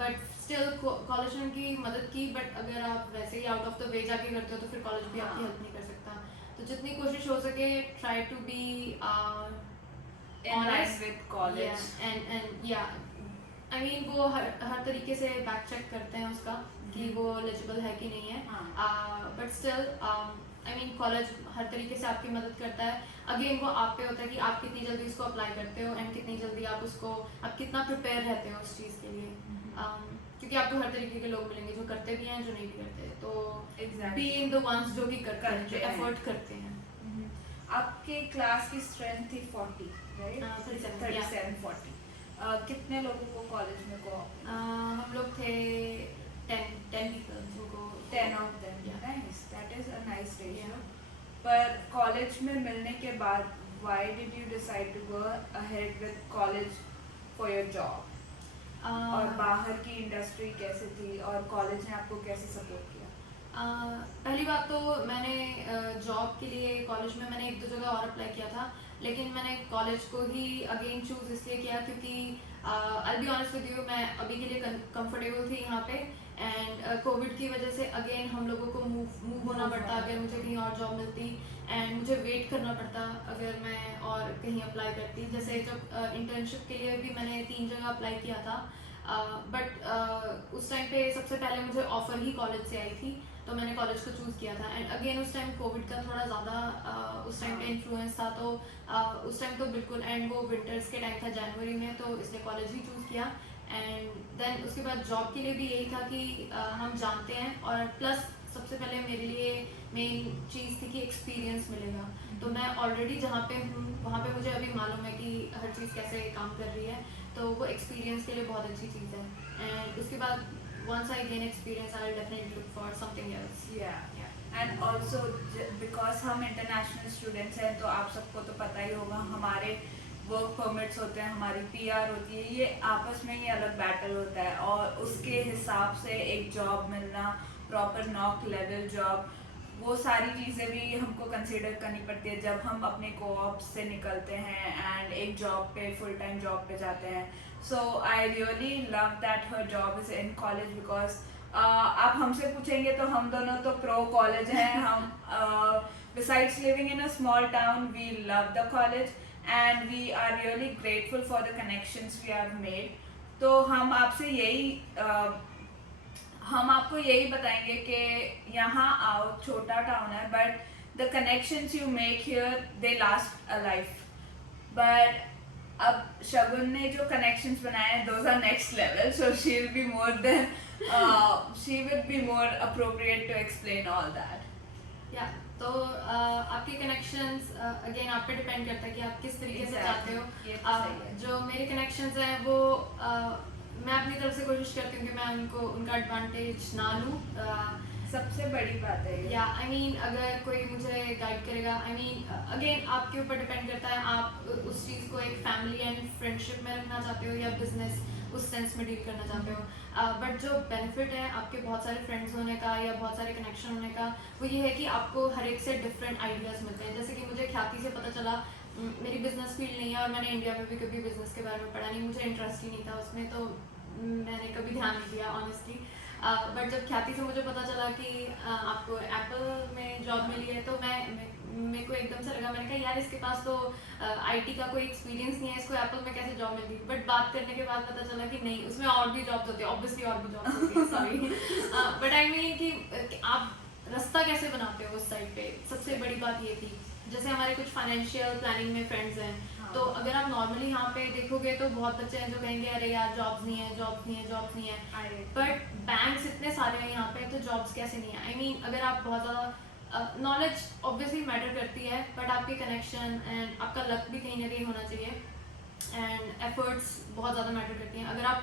बट स्टिल कॉलेज ने उनकी मदद की, बट अगर आप वैसे ही आउट ऑफ द वे जाके करते हो तो फिर कॉलेज भी आपकी हेल्प नहीं कर सकता। तो जितनी कोशिश हो सके, try to be honest with college, and I mean वो हर तरीके से बैक चेक करते हैं उसका कि वो एलिजिबल है कि नहीं है, but still I mean college हर तरीके से आपकी मदद करता है। अगेन वो आप पे होता है कि आप कितनी जल्दी उसको अप्लाई करते हो, एंड कितनी जल्दी आप कितना प्रिपेयर रहते हो उस चीज़ के लिए, क्योंकि आपको हर तरीके के लोग मिलेंगे जो करते भी हैं, जो नहीं भी करते, तो बी इन द वंस जो भी करते हैं, जो एफर्ट करते हैं। आपके क्लास की स्ट्रेंथ थी 40, राइट? 37-40। कितने लोगों को कॉलेज में कोऑप? हम लोग थे 10 people, जिनको 10 of them. Nice, that is a nice ratio. पर कॉलेज में मिलने के बाद why did you decide to go ahead with college for your job? और बाहर की इंडस्ट्री कैसे थी और कॉलेज ने आपको कैसे सपोर्ट किया? पहली बात तो मैंने जॉब के लिए कॉलेज में मैंने 1-2 जगह और अप्लाई किया था, लेकिन मैंने कॉलेज को ही अगेन चूज़ इसलिए किया क्योंकि आई बी ऑनेस्ट विद यू, मैं अभी के लिए कंफर्टेबल थी यहाँ पे, एंड कोविड की वजह से अगेन हम लोगों को मूव होना पड़ता अगर मुझे कहीं और जॉब मिलती, एंड मुझे वेट करना पड़ता अगर मैं और कहीं अप्लाई करती। जैसे जब इंटर्नशिप के लिए भी मैंने 3 जगह अप्लाई किया था, बट उस टाइम पे सबसे पहले मुझे ऑफ़र ही कॉलेज से आई थी, तो मैंने कॉलेज को चूज़ किया था। एंड अगेन उस टाइम कोविड का थोड़ा ज़्यादा उस टाइम पे इन्फ्लुएंस था, तो उस टाइम तो बिल्कुल, एंड वो विंटर्स के टाइम था जनवरी में, तो इसलिए कॉलेज ही चूज़ किया। एंड देन उसके बाद जॉब के लिए भी यही था कि हम जानते हैं, और प्लस सबसे पहले मेरे लिए मेन चीज़ थी कि एक्सपीरियंस मिलेगा। तो मैं ऑलरेडी जहाँ पे हूँ वहाँ पे मुझे अभी मालूम है कि हर चीज़ कैसे काम कर रही है, तो वो एक्सपीरियंस के लिए बहुत अच्छी चीज़ है। एंड उसके बाद once I gain experience I will definitely look for something else. And also because हम इंटरनेशनल स्टूडेंट्स हैं तो आप सबको तो पता ही होगा हमारे वर्क परमिट्स होते हैं, हमारी पीआर होती है, ये आपस में ही अलग बैटल होता है और उसके हिसाब से एक जॉब मिलना, प्रॉपर नॉक लेवल जॉब, वो सारी चीज़ें भी हमको कंसिडर करनी पड़ती है जब हम अपने कोऑप से निकलते हैं एंड एक जॉब पे फुल टाइम जॉब पे जाते हैं। So I really love that हर job is in college because आप हमसे पूछेंगे तो हम दोनों तो प्रो कॉलेज हैं। हम besides living in a small town we love the college and we are really grateful for the connections we have made. तो हम आपसे यही हम आपको यही बताएंगे कि यहाँ आओ, छोटा टाउन है but the connections you make here they last a life. But अब शगुन ने जो कनेक्शंस बनाए हैं those are next level, so she will be more than she will be more appropriate to explain all that. या तो आपके connections again आप पे डिपेंड करता है कि आप किस तरीके से चाहते हो। ये तो सही है। जो मेरे कनेक्शंस हैं वो मैं अपनी तरफ से कोशिश करती हूँ कि मैं उनको उनका एडवांटेज ना लूँ। सबसे बड़ी बात है ये। या आई मीन अगर कोई मुझे गाइड करेगा, आई मीन अगेन आपके ऊपर डिपेंड करता है आप उस चीज़ को एक फैमिली एंड फ्रेंडशिप में रखना चाहते हो या बिजनेस उस सेंस में डील करना चाहते हो। बट जो बेनिफिट है आपके बहुत सारे फ्रेंड्स होने का या बहुत सारे कनेक्शन होने का, वो ये है कि आपको हर एक से डिफरेंट आइडियाज़ मिलते हैं। जैसे कि मुझे ख्याति से पता चला, मेरी बिजनेस फील्ड नहीं है और मैंने इंडिया में भी कभी बिजनेस के बारे में पढ़ा नहीं, मुझे इंटरेस्ट ही नहीं था उसमें, तो मैंने कभी ध्यान नहीं दिया ऑनेस्टली। बट जब ख्याति से मुझे पता चला कि आपको एप्पल में जॉब मिली है, तो मेरे को एकदम से लगा, मैंने कहा यार इसके पास तो आईटी का कोई एक्सपीरियंस नहीं है, इसको एप्पल में कैसे जॉब मिल गई। बट बात करने के बाद पता चला कि नहीं, उसमें और भी जॉब्स होती है, ऑब्वियसली और भी जॉब्स होती है, सॉरी। बट आई मीन कि आप रास्ता कैसे बनाते हो उस साइड पे, सबसे बड़ी बात ये थी। जैसे हमारे कुछ फाइनेंशियल प्लानिंग में फ्रेंड्स हैं, तो अगर आप नॉर्मली यहाँ पे देखोगे तो बहुत बच्चे हैं जो कहेंगे अरे यार जॉब्स नहीं है, जॉब्स नहीं है, जॉब्स नहीं है। बट बैंक्स इतने सारे हैं यहाँ पे, तो जॉब्स कैसे नहीं है। आई मीन अगर आप बहुत ज़्यादा नॉलेज ऑब्वियसली मैटर करती है, बट आपके कनेक्शन एंड आपका लक भी कहीं ना कहीं होना चाहिए एंड एफर्ट्स बहुत ज़्यादा मैटर करती हैं। अगर आप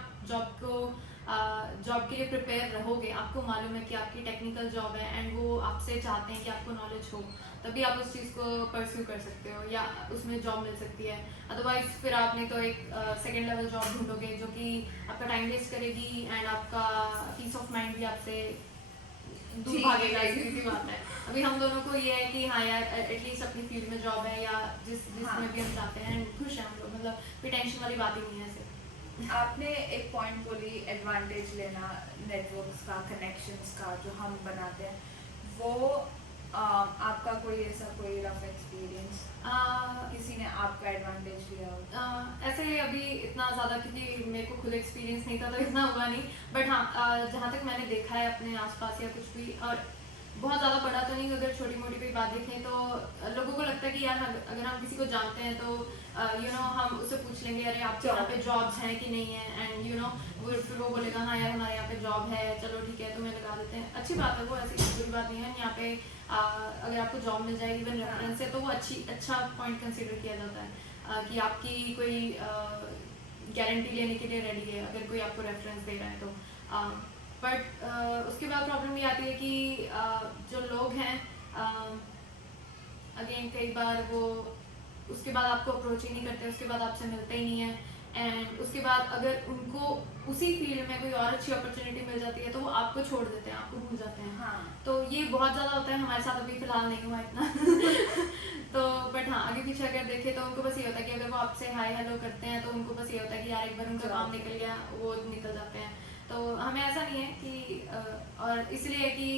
जॉब के लिए प्रिपेयर रहोगे, आपको मालूम है कि आपकी टेक्निकल जॉब है एंड वो आपसे चाहते हैं कि आपको नॉलेज हो, तभी आप उस चीज़ को परस्यू कर सकते हो या उसमें जॉब मिल सकती है। अदरवाइज फिर आपने तो एक सेकेंड लेवल जॉब ढूंढोगे जो कि आपका टाइम वेस्ट करेगी एंड आपका पीस ऑफ माइंड भी आपसे दूर भागेगा, सीधी बात है। अभी हम दोनों को ये है कि हाँ यार एटलीस्ट अपनी फील्ड में जॉब है या जिसमें भी हम चाहते हैं, खुश हैं हम लोग, मतलब कोई टेंशन वाली बात ही नहीं है ऐसे। आपने एक पॉइंट बोली एडवांटेज लेना नेटवर्क्स का, कनेक्शंस का जो हम बनाते हैं, वो आपका कोई ऐसा कोई रफ एक्सपीरियंस किसी ने आपका एडवांटेज लिया हो? ऐसे अभी इतना ज़्यादा, क्योंकि मेरे को खुद एक्सपीरियंस नहीं था तो इतना हुआ नहीं। बट हाँ जहाँ तक मैंने देखा है अपने आसपास या कुछ भी, और बहुत ज़्यादा बड़ा तो नहीं, अगर छोटी मोटी कोई बात देखें तो लोगों को लगता है कि यार अगर हम किसी को जानते हैं तो हम उससे पूछ लेंगे अरे आपके यहाँ पे जॉब्स हैं कि नहीं है, एंड फिर वो बोलेगा हाँ यार हमारे यहाँ पे जॉब है, चलो ठीक है तुम्हें लगा देते हैं। अच्छी बात है वो, ऐसी बुरी बात नहीं है। यहाँ पे अगर आपको जॉब मिल जाए इवन रेफरेंस से, तो वो अच्छा पॉइंट कंसिडर किया जाता है कि आपकी कोई गारंटी लेने के लिए रेडी है अगर कोई आपको रेफरेंस दे रहा है तो। बट उसके बाद प्रॉब्लम ये आती है कि जो लोग हैं अगेन कई बार वो उसके बाद आपको अप्रोच ही नहीं करते, उसके बाद आपसे मिलते ही नहीं है, एंड उसके बाद अगर उनको उसी फील्ड में कोई और अच्छी अपॉर्चुनिटी मिल जाती है तो वो आपको छोड़ देते हैं, आपको भूल जाते हैं। हाँ। तो ये बहुत ज़्यादा होता है, हमारे साथ अभी फिलहाल नहीं हुआ इतना तो बट हाँ आगे पीछे अगर देखें तो उनको बस ये होता है कि अगर वो आपसे हाय हेलो करते हैं तो उनको बस ये होता है कि यार एक बार उनका काम निकल गया, वो निकल जाते हैं। तो हमें ऐसा नहीं है कि और इसलिए कि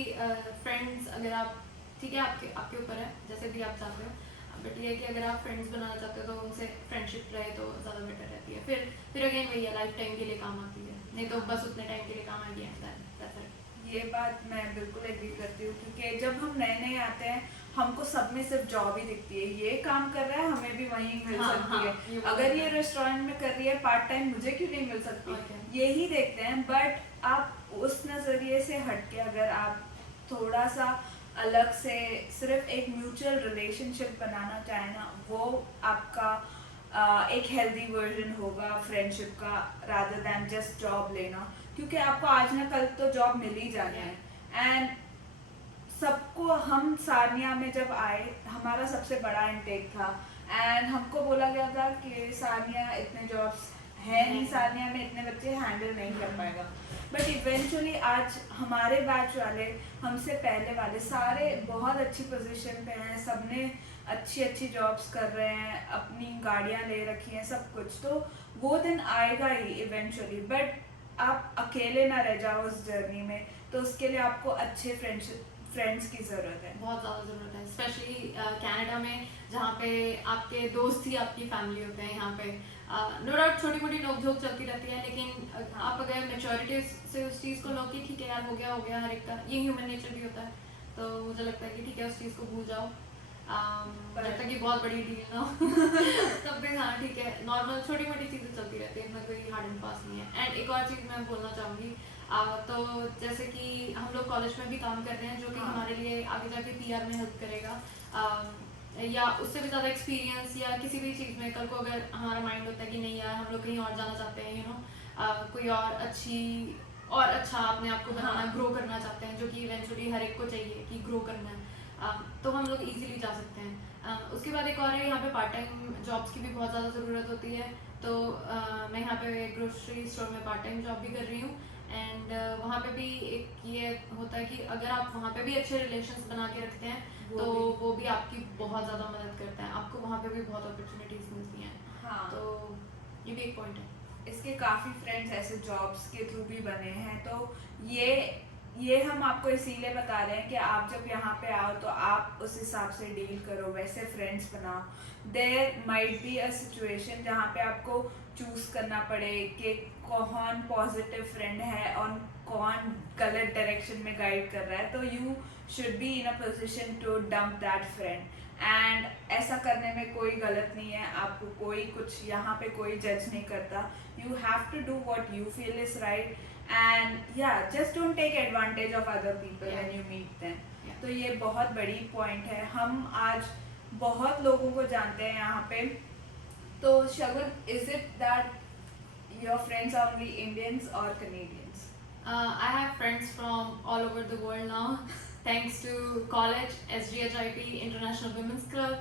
फ्रेंड्स अगर आप ठीक है आपके ऊपर है जैसे भी आप चाहते हो, बट ये है कि अगर आप फ्रेंड्स बनाना चाहते हो तो उनसे फ्रेंडशिप रहे तो ज़्यादा बेटर रहती है। फिर अगेन वही है, लाइफ टाइम के लिए काम आती है, नहीं तो बस उतने टाइम के लिए काम आ गया। ये बात मैं बिल्कुल एग्री करती हूँ क्योंकि जब हम नए नए आते हैं हमको सब में सिर्फ जॉब ही दिखती है, ये काम कर रहा है हमें भी वहीं मिल हाँ, सकती हाँ, है, ये अगर ये रेस्टोरेंट में कर रही है पार्ट टाइम मुझे क्यों नहीं मिल सकती, यही देखते हैं। बट आप उस नज़रिए से हटके अगर आप थोड़ा सा अलग से सिर्फ एक म्यूचुअल रिलेशनशिप बनाना चाहे ना, वो आपका एक हेल्दी वर्जन होगा फ्रेंडशिप का, रादर दैन जस्ट जॉब लेना, क्योंकि आपको आज ना कल तो जॉब मिल ही जाना है। एंड सबको, हम सारनिया में जब आए हमारा सबसे बड़ा इनटेक था एंड हमको बोला गया था कि सारनिया इतने जॉब्स है नहीं, सारनिया में इतने बच्चे हैंडल नहीं कर पाएगा। बट इवेंचुअली आज हमारे बैच वाले, हमसे पहले वाले सारे बहुत अच्छी पोजीशन पे हैं, सबने अच्छी अच्छी जॉब्स कर रहे हैं, अपनी गाड़ियां ले रखी हैं, सब कुछ। तो वो दिन आएगा ही इवेंचुअली, बट आप अकेले ना रह जाओ उस जर्नी में, तो उसके लिए आपको अच्छे फ्रेंड्स की ज़रूरत है, बहुत ज़्यादा ज़रूरत है, स्पेशली कनाडा में जहाँ पे आपके दोस्त ही आपकी फैमिली होते हैं। यहाँ पे नो डाउट छोटी मोटी नोक-झोंक चलती रहती है, लेकिन आप अगर मेच्योरिटी से उस चीज़ को लो कि ठीक है यार हो गया हर एक का, ये ह्यूमन नेचर भी होता है, तो मुझे लगता है कि ठीक है उस चीज़ को भूल जाओ, जब तक कि बहुत बड़ी डील ना हो तब तक हाँ ठीक है, नॉर्मल छोटी मोटी चीज़ें चलती रहती है, इतना कोई हार्ड एंड फास्ट नहीं है। एंड एक और चीज़ मैं बोलना चाहूँगी, तो जैसे कि हम लोग कॉलेज में भी काम कर रहे हैं, जो कि हमारे लिए आगे जाके पीआर में हेल्प करेगा, या उससे भी ज़्यादा एक्सपीरियंस या किसी भी चीज़ में कल को अगर हमारा माइंड होता है कि नहीं यार हम लोग कहीं और जाना चाहते हैं, कोई और अच्छा अपने आप को बनाना, ग्रो करना चाहते हैं, जो कि इवेंचुअली हर एक को चाहिए कि ग्रो करना है, तो हम लोग इजीली जा सकते हैं। उसके बाद एक और है, यहाँ पे पार्ट टाइम जॉब्स की भी बहुत ज़्यादा ज़रूरत होती है, तो मैं यहाँ पे ग्रोसरी स्टोर में पार्ट टाइम जॉब भी कर रही हूँ। एंड वहाँ पे भी एक ये होता है कि अगर आप वहाँ पे भी अच्छे रिलेशंस बना के रखते हैं तो वो भी आपकी बहुत ज़्यादा मदद करता है, आपको वहाँ पे भी बहुत अपॉर्चुनिटीज़ मिलती हैं। हाँ, तो ये भी एक पॉइंट है। इसके काफ़ी फ्रेंड्स ऐसे जॉब्स के थ्रू भी बने हैं, तो ये हम आपको इसीलिए बता रहे हैं कि आप जब यहाँ पे आओ तो आप उस हिसाब से डील करो, वैसे फ्रेंड्स बनाओ। There might be a situation जहाँ पे आपको चूज करना पड़े कि कौन पॉजिटिव फ्रेंड है और कौन गलत डायरेक्शन में गाइड कर रहा है, तो you should be in a position to dump that friend. And ऐसा करने में कोई गलत नहीं है, आपको कोई कुछ यहाँ पे कोई जज नहीं करता, you have to do what you feel is right, and ya just don't take advantage of other people when you meet them. तो ये बहुत बड़ी पॉइंट है। हम आज बहुत लोगों को जानते हैं यहाँ पे, तो Shagun, is it that your friends are only Indians और Canadians? I have friends from all over the world now, thanks to college, SGHIP, International Women's Club,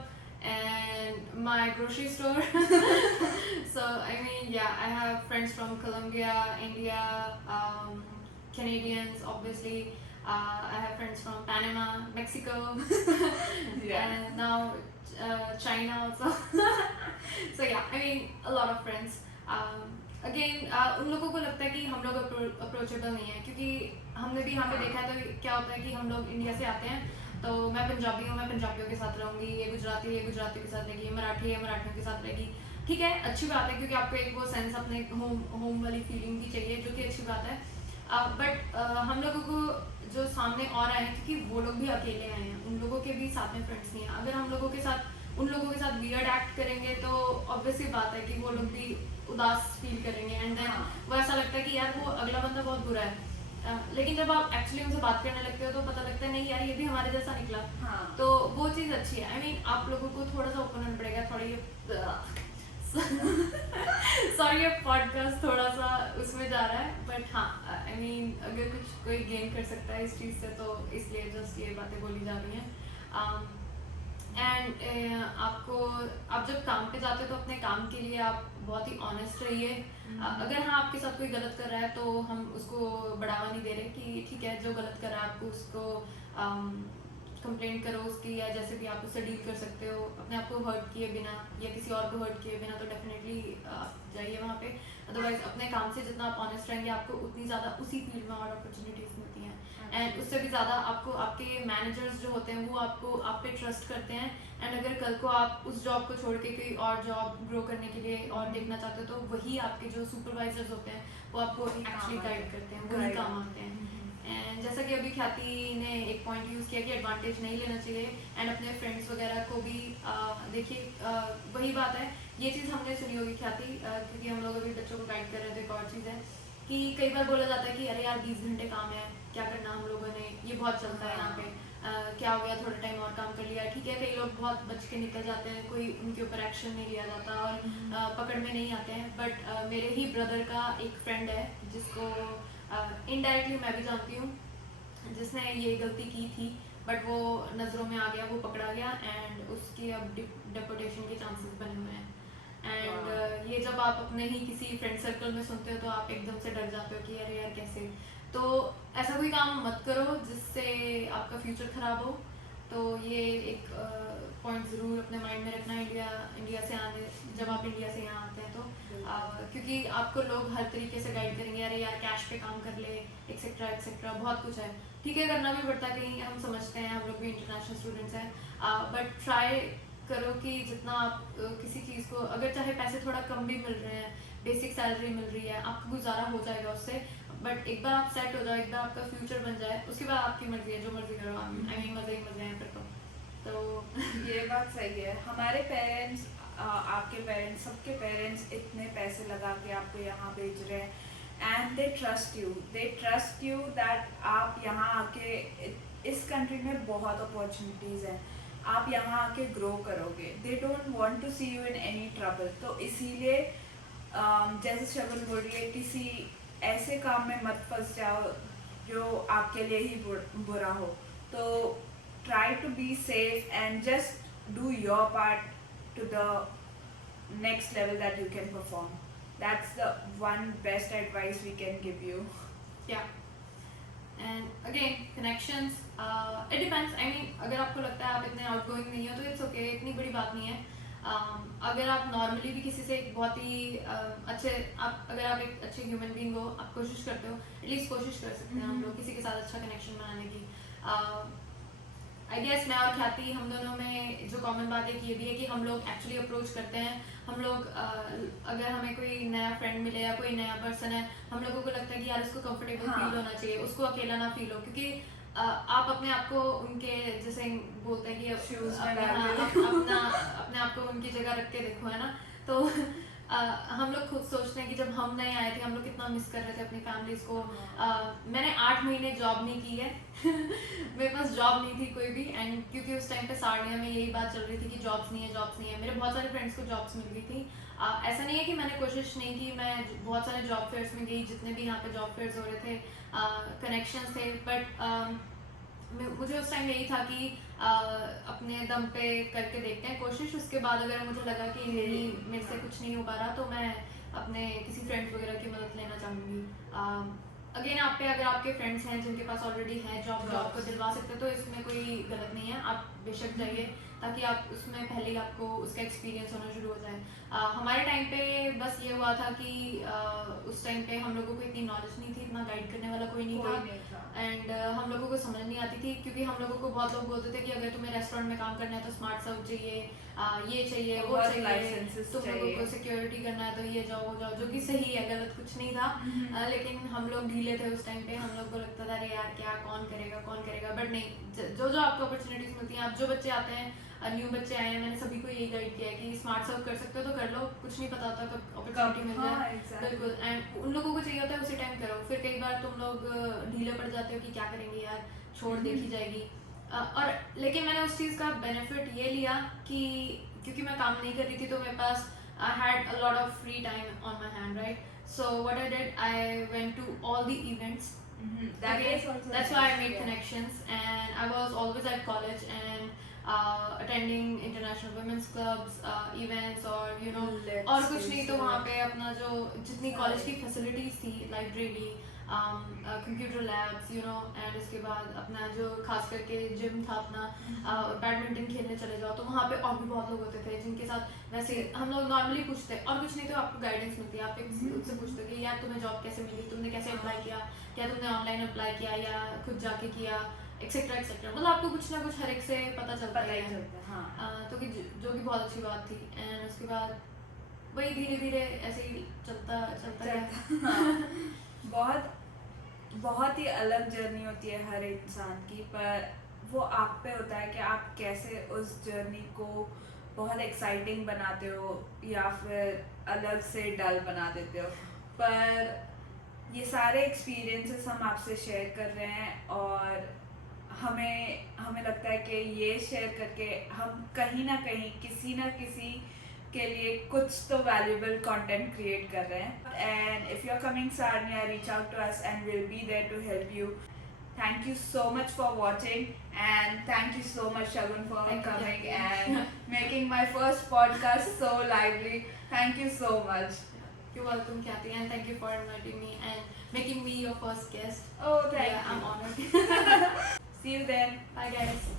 and my grocery store. So I mean, yeah, I have friends from Colombia, India, Canadians, obviously. I have friends from Panama, Mexico, and now China also. So yeah, I mean, a lot of friends. Again उन लोगों को लगता है कि हम लोग approachable नहीं है, क्योंकि हमने भी यहाँ पे देखा है, तो क्या होता है कि हम लोग इंडिया से आते हैं, तो मैं पंजाबी हूँ, मैं पंजाबियों के साथ रहूँगी, ये गुजराती है गुजरातियों के साथ रहेगी, ये मराठी है मराठियों के साथ रहेगी। ठीक है, अच्छी बात है, क्योंकि आपको एक वो सेंस अपने होम वाली फीलिंग भी चाहिए, जो कि अच्छी बात है। बट हम लोगों को जो सामने और आए हैं, क्योंकि वो लोग भी अकेले आए हैं, उन लोगों के भी साथ में फ्रेंड्स नहीं है। अगर हम लोगों के साथ उन लोगों के साथ वियर्ड एक्ट करेंगे तो ऑब्वियसली बात है कि वो लोग भी उदास फील करेंगे, एंड देन वो ऐसा लगता है कि यार वो अगला बंदा बहुत बुरा है। लेकिन जब आप एक्चुअली उनसे बात करने लगते हो तो पता लगता है नहीं यार ये भी हमारे जैसा निकला। तो वो चीज़ अच्छी है। आई मीन आप लोगों को थोड़ा सा ओपन होना पड़ेगा, थोड़ा ये सॉरी ये पॉडकास्ट थोड़ा सा उसमें जा रहा है, बट हाँ आई मीन अगर कुछ कोई गेन कर सकता है इस चीज़ से तो इसलिए जस्ट ये बातें बोली जा रही हैं। एंड आप जब काम पे जाते हो तो अपने काम के लिए आप बहुत ही ऑनेस्ट रहिए। अगर हाँ आपके साथ कोई गलत कर रहा है तो हम उसको बढ़ावा नहीं दे रहे कि ठीक है जो गलत कर रहा है आपको उसको कंप्लेंट करो उसकी, या जैसे भी आप उससे डील कर सकते हो अपने आप को हर्ट किए बिना या किसी और को हर्ट किए बिना, तो डेफिनेटली जाइए वहाँ पे। अदरवाइज अपने काम से जितना आप ऑनेस्ट रहेंगे आपको उतनी ज़्यादा उसी फील्ड में और अपॉर्चुनिटीज़ मिलती हैं, एंड उससे भी ज़्यादा आपको आपके मैनेजर्स जो होते हैं वो आपको आप पे ट्रस्ट करते हैं। एंड अगर कल को आप उस जॉब को छोड़ के कोई और जॉब ग्रो करने के लिए और देखना चाहते हो तो वही आपके जो सुपरवाइजर्स होते हैं वो आपको एक्चुअली गाइड करते हैं, वही काम आते हैं। एंड जैसा कि अभी ख्याति ने एक पॉइंट यूज़ किया कि एडवांटेज नहीं लेना चाहिए एंड अपने फ्रेंड्स वगैरह को भी देखिए वही बात है, ये चीज़ हमने सुनी होगी ख्याति, क्योंकि हम लोग अभी बच्चों को गाइड कर रहे थे। एक और चीज़ है कि कई बार बोला जाता है कि अरे यार 20 घंटे काम है, क्या करना हम लोगों ने, ये बहुत चलता है यहाँ पे। क्या हो गया, थोड़ा टाइम और काम कर लिया, ठीक है। कई लोग बहुत बच के निकल जाते हैं, कोई उनके ऊपर एक्शन नहीं लिया जाता और पकड़ में नहीं आते हैं। बट मेरे ही ब्रदर का एक फ्रेंड है जिसको इनडायरेक्टली मैं भी जानती हूँ, जिसने ये गलती की थी, बट वो नज़रों में आ गया, वो पकड़ा गया एंड उसकी अब डिपोटेशन के चांसेस बने हुए हैं। एंड ये जब आप अपने ही किसी फ्रेंड सर्कल में सुनते हो तो आप एकदम से डर जाते हो कि अरे यार कैसे। तो ऐसा कोई काम मत करो जिससे आपका फ्यूचर ख़राब हो। तो ये एक पॉइंट ज़रूर अपने माइंड में रखना। इंडिया से आने, जब आप इंडिया से यहाँ आते हैं तो क्योंकि आपको लोग हर तरीके से गाइड करेंगे, अरे यार कैश पे काम कर ले, एक्सेट्रा एक्सेट्रा, बहुत कुछ है। ठीक है, करना भी पड़ता है, कहीं हम समझते हैं, हम लोग भी इंटरनेशनल स्टूडेंट्स हैं, बट ट्राई करो कि जितना आप किसी चीज़ को, अगर चाहे पैसे थोड़ा कम भी मिल रहे हैं, बेसिक सैलरी मिल रही है, आपको गुजारा हो जाएगा उससे। बट एक बार आप सेट हो जाओ, एक बार आपका फ्यूचर बन जाए, उसके बाद आपकी मर्जी है, जो मर्जी करो आप। आई मीन मज़े ही मज़े हैं फिर तो ये बात सही है। हमारे पेरेंट्स, आपके पेरेंट्स, सबके पेरेंट्स इतने पैसे लगा के आपको यहाँ भेज रहे हैं and they trust you that आप यहाँ आके इस कंट्री में बहुत अपॉर्चुनिटीज़ हैं, आप यहाँ आके ग्रो करोगे। They don't want to see you in any trouble. तो इसीलिए जैसे शगुन बोल रही है, किसी ऐसे काम में मत फंस जाओ जो आपके लिए ही बुरा हो। तो try to be safe and just do your part to the next level that you can perform. That's the one best advice we can give you. yeah. And again connections, it depends. I mean अगर आपको लगता है आप इतने outgoing नहीं हो तो it's okay, इतनी बड़ी बात नहीं है। अगर आप नॉर्मली भी किसी से एक बहुत ही अगर आप एक अच्छे ह्यूमन बीइंग हो, आप कोशिश करते हो, एटलीस्ट कोशिश कर सकते हैं हम लोग किसी के साथ अच्छा कनेक्शन बनाने की। आई गेस मैं और ख्याति, हम दोनों में जो कॉमन बात है कि ये भी है कि हम लोग एक्चुअली अप्रोच करते हैं। हम लोग अगर हमें कोई नया फ्रेंड मिले या कोई नया पर्सन है, हम लोगों को लगता है कि यार उसको कंफर्टेबल फील होना चाहिए, उसको अकेला ना फील हो। क्योंकि आप अपने आप को उनके जैसे बोलते हैं कि अपने आप को उनकी जगह रख के देखो, है ना। तो हम लोग खुद सोचते हैं कि जब हम नए आए थे हम लोग कितना मिस कर रहे थे अपनी फैमिलीज को। मैंने 8 महीने जॉब नहीं की है मेरे पास जॉब नहीं थी कोई भी, एंड क्योंकि उस टाइम पे साड़ियाँ में यही बात चल रही थी कि जॉब्स नहीं है। मेरे बहुत सारे फ्रेंड्स को जॉब्स मिल गई थी। ऐसा नहीं है कि मैंने कोशिश नहीं की, मैं बहुत सारे जॉब फेयर्स में गई, जितने भी यहाँ पे जॉब फेयर्स हो रहे थे, कनेक्शंस थे। बट मुझे उस टाइम यही था कि अपने दम पे करके देखते हैं कोशिश। उसके बाद अगर मुझे लगा कि नहीं, मेरे से कुछ नहीं हो पा रहा, तो मैं अपने किसी फ्रेंड्स वगैरह की मदद लेना चाहूँगी। अगेन आप पे अगर आपके फ्रेंड्स हैं जिनके पास ऑलरेडी है जॉब को दिलवा सकते हो तो इसमें कोई गलत नहीं है, आप बेशक जाइए, ताकि आप उसमें पहले ही आपको उसका एक्सपीरियंस होना शुरू हो जाए। हमारे टाइम पे बस ये हुआ था कि उस टाइम पे हम लोगों को इतनी नॉलेज नहीं थी, इतना गाइड करने वाला कोई नहीं था। एंड हम लोगों को समझ नहीं आती थी, क्योंकि हम लोगों को बहुत लोग बोलते थे कि अगर तुम्हें रेस्टोरेंट में काम करना है तो स्मार्ट सर्व चाहिए, ये चाहिए, वो चाहिए, तुम लोगों को सिक्योरिटी करना है तो ये जाओ वो जाओ, जो कि सही है, गलत कुछ नहीं था। लेकिन हम लोग ढीले थे उस टाइम पे, हम लोग को लगता था अरे यार क्या, कौन करेगा। बट नहीं, जो आपको अपॉर्चुनिटीज मिलती हैं, आप जो बच्चे आते हैं, न्यू बच्चे आए हैं, मैंने सभी को यही गाइड किया है कि स्मार्ट सर्व कर सकते हो तो कर लो, कुछ नहीं पता होता कब अपॉर्चुनिटी मिल जाए। बिल्कुल। एंड उन लोगों को चाहिए होता है उसी टाइम करो। फिर कई बार तुम लोग ढीले पड़ जाते हो कि क्या करेंगे यार, छोड़ देखी जाएगी। और लेकिन मैंने उस चीज़ का बेनिफिट ये लिया कि क्योंकि मैं काम नहीं कर रही थी तो मेरे पास I had a lot of free time on my hand, right. So what I did, I went to all the events. That's why I made connections, and I was always at college and attending international women's clubs, events, और you know, और कुछ नहीं तो वहाँ पे अपना जो जितनी कॉलेज की फैसिलिटीज थी, library, computer labs, you know, and उसके बाद अपना जो खास करके जिम था अपना, बैडमिंटन खेलने चले जाओ, तो वहाँ पे और भी बहुत लोग होते थे जिनके साथ वैसे हम लोग नॉर्मली पूछते, और कुछ नहीं तो आपको गाइडेंस मिलती है, आप उनसे पूछते कि यार तुम्हें जॉब कैसे मिली, तुमने कैसे अप्लाई किया, क्या तुमने ऑनलाइन अप्लाई किया या खुद जाके किया, एक्सेट्रा एक्सेट्रा। मतलब आपको कुछ ना कुछ हर एक से पता चलता है। हाँ। तो कि जो कि बहुत अच्छी बात थी। एंड उसके बाद वही धीरे धीरे ऐसे ही चलता गया। बहुत बहुत ही अलग जर्नी होती है हर इंसान की, पर वो आप पे होता है कि आप कैसे उस जर्नी को बहुत एक्साइटिंग बनाते हो या फिर अलग से डल बना देते हो। पर ये सारे एक्सपीरियंसेस हम आपसे शेयर कर रहे हैं और हमें हमें लगता है कि ये शेयर करके हम कहीं ना कहीं किसी ना किसी के लिए कुछ तो वैल्यूबल कंटेंट क्रिएट कर रहे हैं। And if you are coming Sarnia, reach out to us and will be there to help you. Thank you so much for watching, and thank you so much Shagun for Thank you, coming Jackie. and making my first podcast so lively. Thank you so much. You're welcome, Kathy, and thank you for inviting me and making me your first guest. Oh, thank Yeah, you. I'm honored. See you then. Bye, guys.